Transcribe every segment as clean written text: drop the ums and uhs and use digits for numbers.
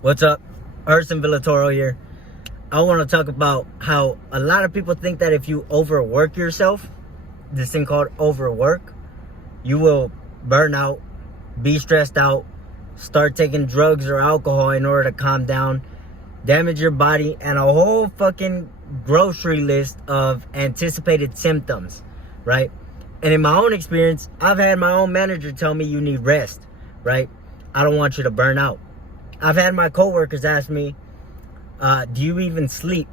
What's up? Herson Villatoro here. I want to talk about how a lot of people think that if you overwork yourself, this thing called overwork, you will burn out, be stressed out, start taking drugs or alcohol in order to calm down, damage your body, and a whole fucking grocery list of anticipated symptoms, right? And in my own experience, I've had my own manager tell me you need rest, right? I don't want you to burn out. I've had my coworkers ask me, do you even sleep?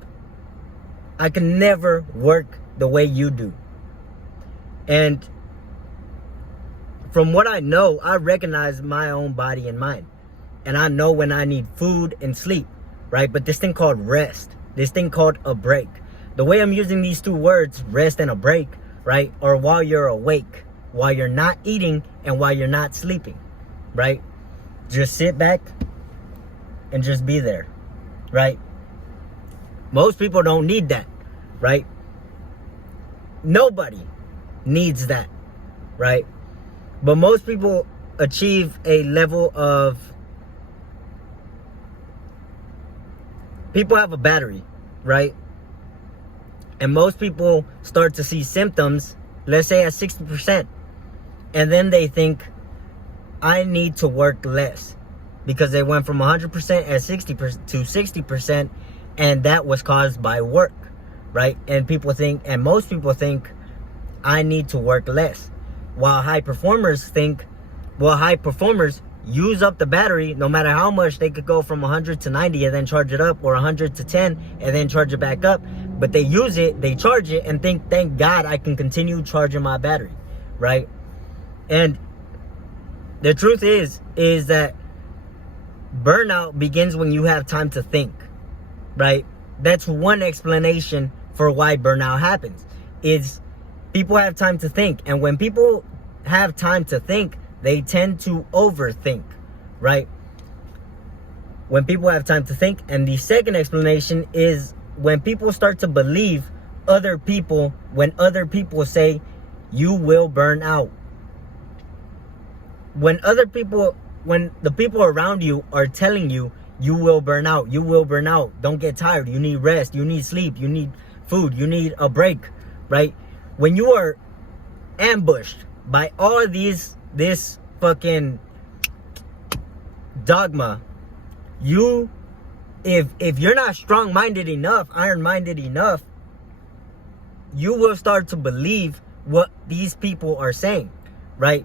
I can never work the way you do. And from what I know, I recognize my own body and mind. And I know when I need food and sleep, right? But this thing called rest, this thing called a break. The way I'm using these two words, rest and a break, right? Or while you're awake, while you're not eating, and while you're not sleeping, right? Just sit back and just be there, right? Most people don't need that, right? Nobody needs that, right? But most people achieve a level of, people have a battery, right? And most people start to see symptoms, let's say at 60%. And then they think, I need to work less. Because they went from 100% at 60% to 60%. And that was caused by work, right? And people think, and most people think, I need to work less. While high performers think, well, high performers use up the battery no matter how much. They could go from 100 to 90 and then charge it up, or 100 to 10 and then charge it back up. But they use it, they charge it, and think, thank God I can continue charging my battery, right? And the truth is that burnout begins when you have time to think, right? That's one explanation for why burnout happens, is people have time to think. And when people have time to think, they tend to overthink, right? When people have time to think. And the second explanation is when people start to believe other people, when other people say you will burn out. When the people around you are telling you, you will burn out, you will burn out, don't get tired, you need rest, you need sleep, you need food, you need a break, right? When you are ambushed by all of this fucking dogma, if you're not strong-minded enough, iron-minded enough, you will start to believe what these people are saying, right?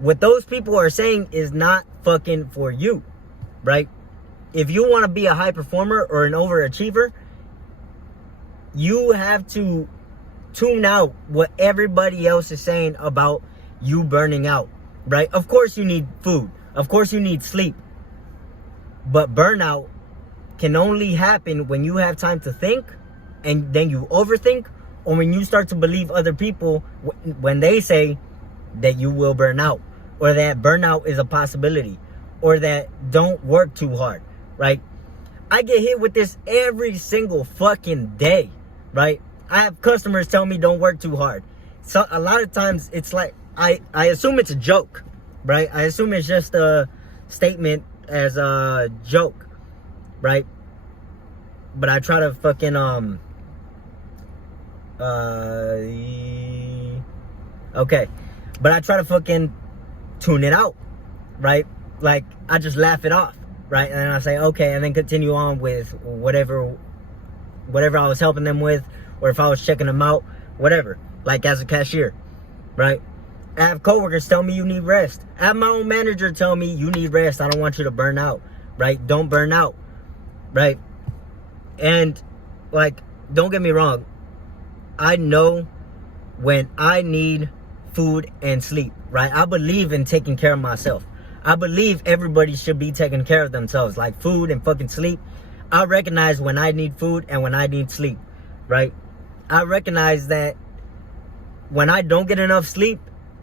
What those people are saying is not fucking for you, right? If you want to be a high performer or an overachiever, you have to tune out what everybody else is saying about you burning out, right? Of course you need food. Of course you need sleep. But burnout can only happen when you have time to think and then you overthink, or when you start to believe other people when they say that you will burn out, or that burnout is a possibility, or that don't work too hard, right? I get hit with this every single fucking day, right? I have customers tell me don't work too hard. So a lot of times it's like, I assume it's a joke, right? I assume it's just a statement as a joke, right? But I try to fucking, okay. But I try to fucking tune it out, right? Like, I just laugh it off, right? And then I say, okay, and then continue on with whatever I was helping them with, or if I was checking them out, whatever, like as a cashier, right? I have coworkers tell me you need rest. I have my own manager tell me you need rest. I don't want you to burn out, right? Don't burn out, right? And like, don't get me wrong. I know when I need food and sleep, right? I believe in taking care of myself. I believe everybody should be taking care of themselves, like food and fucking sleep. I recognize when I need food and when I need sleep, right? I recognize that when I don't get enough sleep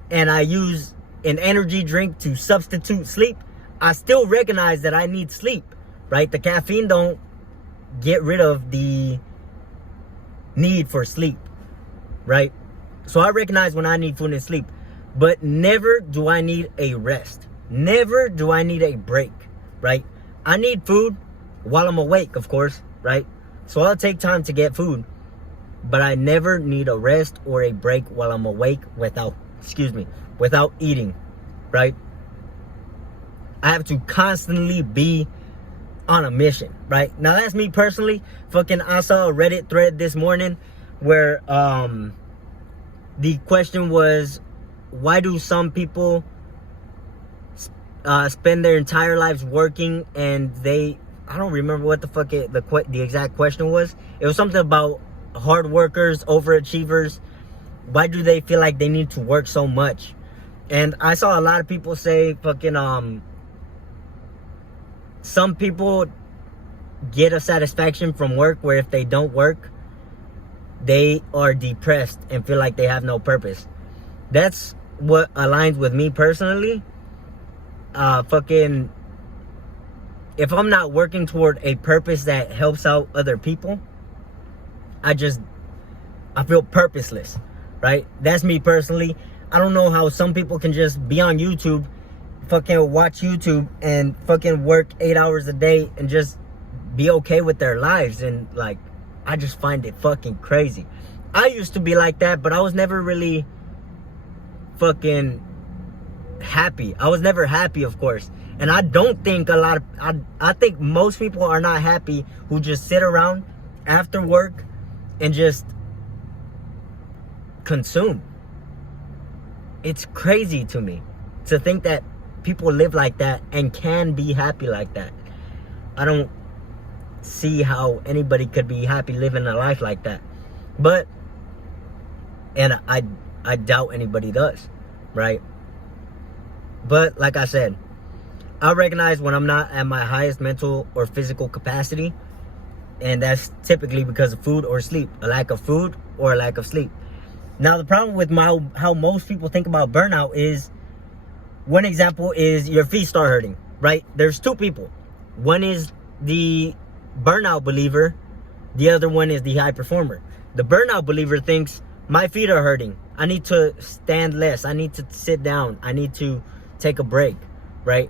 and I use an energy drink to substitute sleep, I still recognize that I need sleep, right? The caffeine don't get rid of the need for sleep, right? So I recognize when I need food and sleep, but never do I need a rest. Never do I need a break, right? I need food while I'm awake, of course, right? So I'll take time to get food, but I never need a rest or a break while I'm awake without eating, right? I have to constantly be on a mission, right? Now that's me personally. I saw a Reddit thread this morning where the question was, why do some people spend their entire lives working and I don't remember what the fuck the exact question was. It was something about hard workers, overachievers. Why do they feel like they need to work so much? And I saw a lot of people say some people get a satisfaction from work where if they don't work, they are depressed and feel like they have no purpose. That's what aligns with me personally. If I'm not working toward a purpose that helps out other people, I feel purposeless, right? That's me personally. I don't know how some people can just be on YouTube, watch YouTube and work 8 hours a day and just be okay with their lives. And like, I just find it fucking crazy. I used to be like that, but I was never really happy. I was never happy, of course. And I don't think I think most people are not happy who just sit around after work and just consume. It's crazy to me to think that people live like that and can be happy like that. I don't see how anybody could be happy living a life like that. And I doubt anybody does, right? But like I said, I recognize when I'm not at my highest mental or physical capacity, and that's typically because of food or sleep, a lack of food or a lack of sleep. Now, the problem with how most people think about burnout is, one example is your feet start hurting, right? There's two people. One is the burnout believer. The other one is the high performer. The burnout believer thinks, my feet are hurting. I need to stand less. I need to sit down. I need to take a break, right?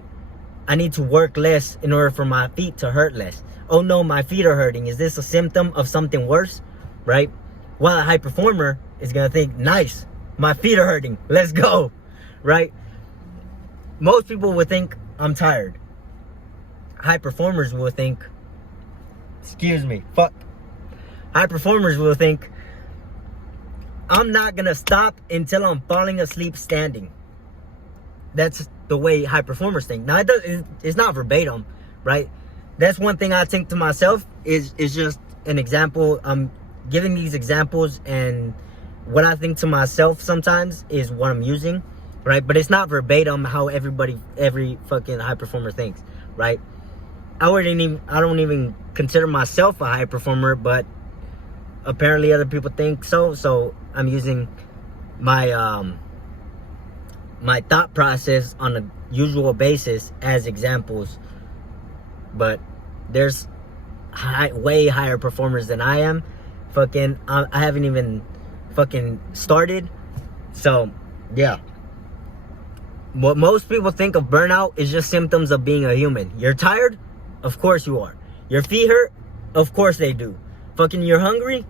I need to work less in order for my feet to hurt less. Oh no, my feet are hurting. Is this a symptom of something worse, right? While a high performer is gonna think, nice, my feet are hurting. Let's go, right? Most people would think, I'm tired. High performers will think, High performers will think, I'm not gonna stop until I'm falling asleep standing. That's the way high performers think. Now, it's not verbatim, right? That's one thing I think to myself is just an example. I'm giving these examples, and what I think to myself sometimes is what I'm using, right? But it's not verbatim how every fucking high performer thinks, right? I don't even consider myself a high performer, but apparently other people think so. So I'm using my my thought process on a usual basis as examples. But there's way higher performers than I am. I haven't even started. So yeah, what most people think of burnout is just symptoms of being a human. You're tired? Of course you are. Your feet hurt? Of course they do. You're hungry?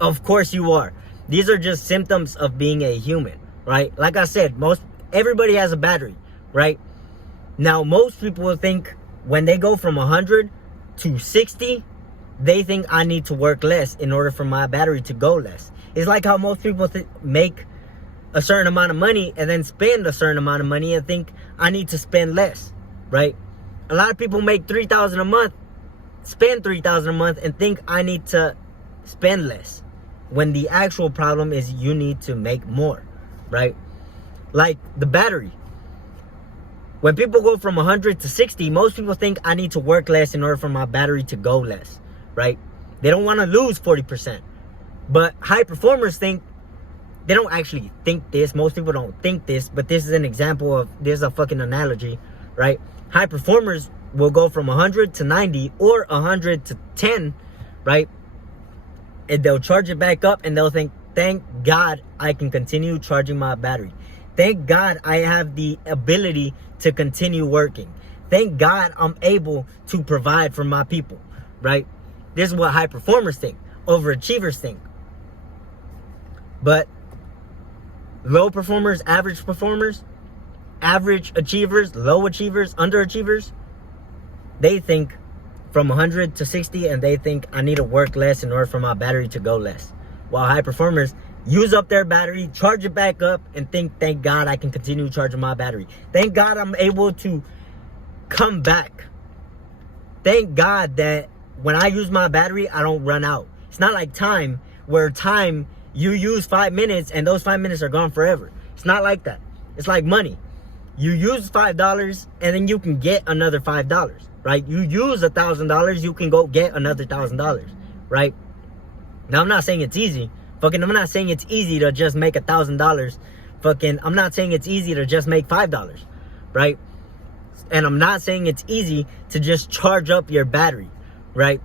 Of course you are. These are just symptoms of being a human, right? Like I said, everybody has a battery, right? Now, most people will think when they go from 100 to 60, they think I need to work less in order for my battery to go less. It's like how most people make a certain amount of money and then spend a certain amount of money and think I need to spend less, right? A lot of people make $3,000 a month, spend $3,000 a month, and think I need to spend less, when the actual problem is you need to make more, right? Like the battery. When people go from 100 to 60, most people think I need to work less in order for my battery to go less, right? They don't want to lose 40%. But high performers think, they don't actually think this. Most people don't think this, but this is an example of, there's a fucking analogy, right? High performers will go from 100 to 90 or 100 to 10, right? And they'll charge it back up and they'll think, thank God I can continue charging my battery. Thank God I have the ability to continue working. Thank God I'm able to provide for my people, right? This is what high performers think, overachievers think. But low performers, average achievers, low achievers, underachievers, they think from 100 to 60, and they think I need to work less in order for my battery to go less. While high performers use up their battery, charge it back up, and think, thank God I can continue charging my battery. Thank God I'm able to come back. Thank God that when I use my battery, I don't run out. It's not like time, where time, you use 5 minutes and those 5 minutes are gone forever. It's not like that. It's like money. You use $5 and then you can get another $5, right? You use $1,000, you can go get another $1,000, right? Now, I'm not saying it's easy. I'm not saying it's easy to just make $1,000. I'm not saying it's easy to just make $5, right? And I'm not saying it's easy to just charge up your battery, right?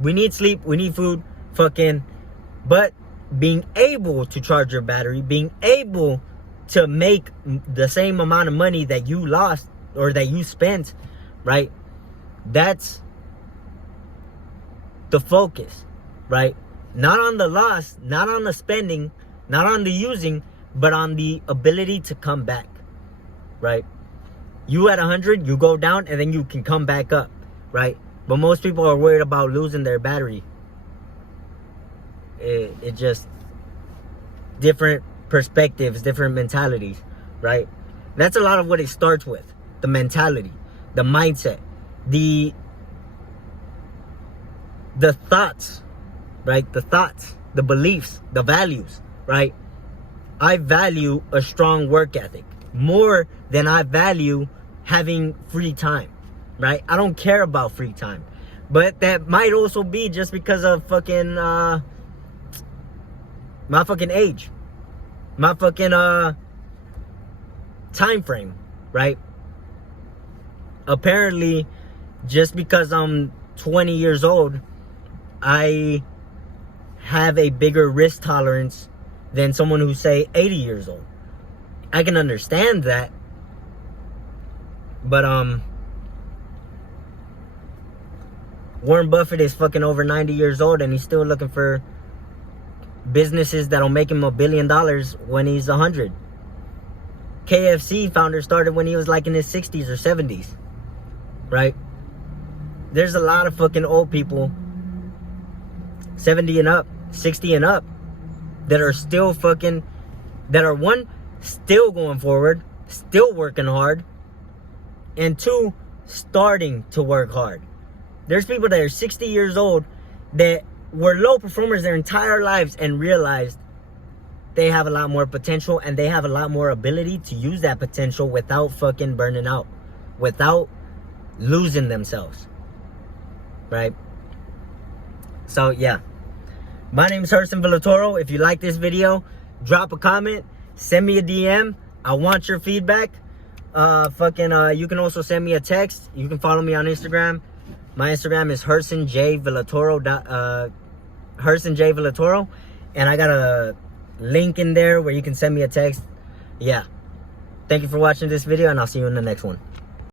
We need sleep, we need food, but being able to charge your battery, being able to make the same amount of money that you lost or that you spent, right? That's the focus, right? Not on the loss, not on the spending, not on the using, but on the ability to come back, right? You at 100, you go down and then you can come back up, right? But most people are worried about losing their battery. It just, different perspectives, different mentalities, right? That's a lot of what it starts with. The mentality, the mindset, the thoughts, right? The thoughts, the beliefs, the values, right? I value a strong work ethic more than I value having free time, right? I don't care about free time. But that might also be just because of my fucking age, my fucking time frame, right? Apparently, just because I'm 20 years old, I have a bigger risk tolerance than someone who's, say, 80 years old. I can understand that, but Warren Buffett is fucking over 90 years old and he's still looking for businesses that'll make him $1 billion when he's 100. KFC founder started when he was like in his 60s or 70s, right? There's a lot of fucking old people, 70 and up, 60 and up, that are still fucking, that are, one, still going forward, still working hard, and two, starting to work hard. There's people that are 60 years old that were low performers their entire lives and realized they have a lot more potential and they have a lot more ability to use that potential without fucking burning out, without losing themselves, right? So yeah, my name is Herson Villatoro. If you like this video, drop a comment, send me a DM. I want your feedback. You can also send me a text. You can follow me on Instagram. My Instagram is Herson J Villatoro, Herson J Villatoro, and I got a link in there where you can send me a text. Yeah, thank you for watching this video, and I'll see you in the next one.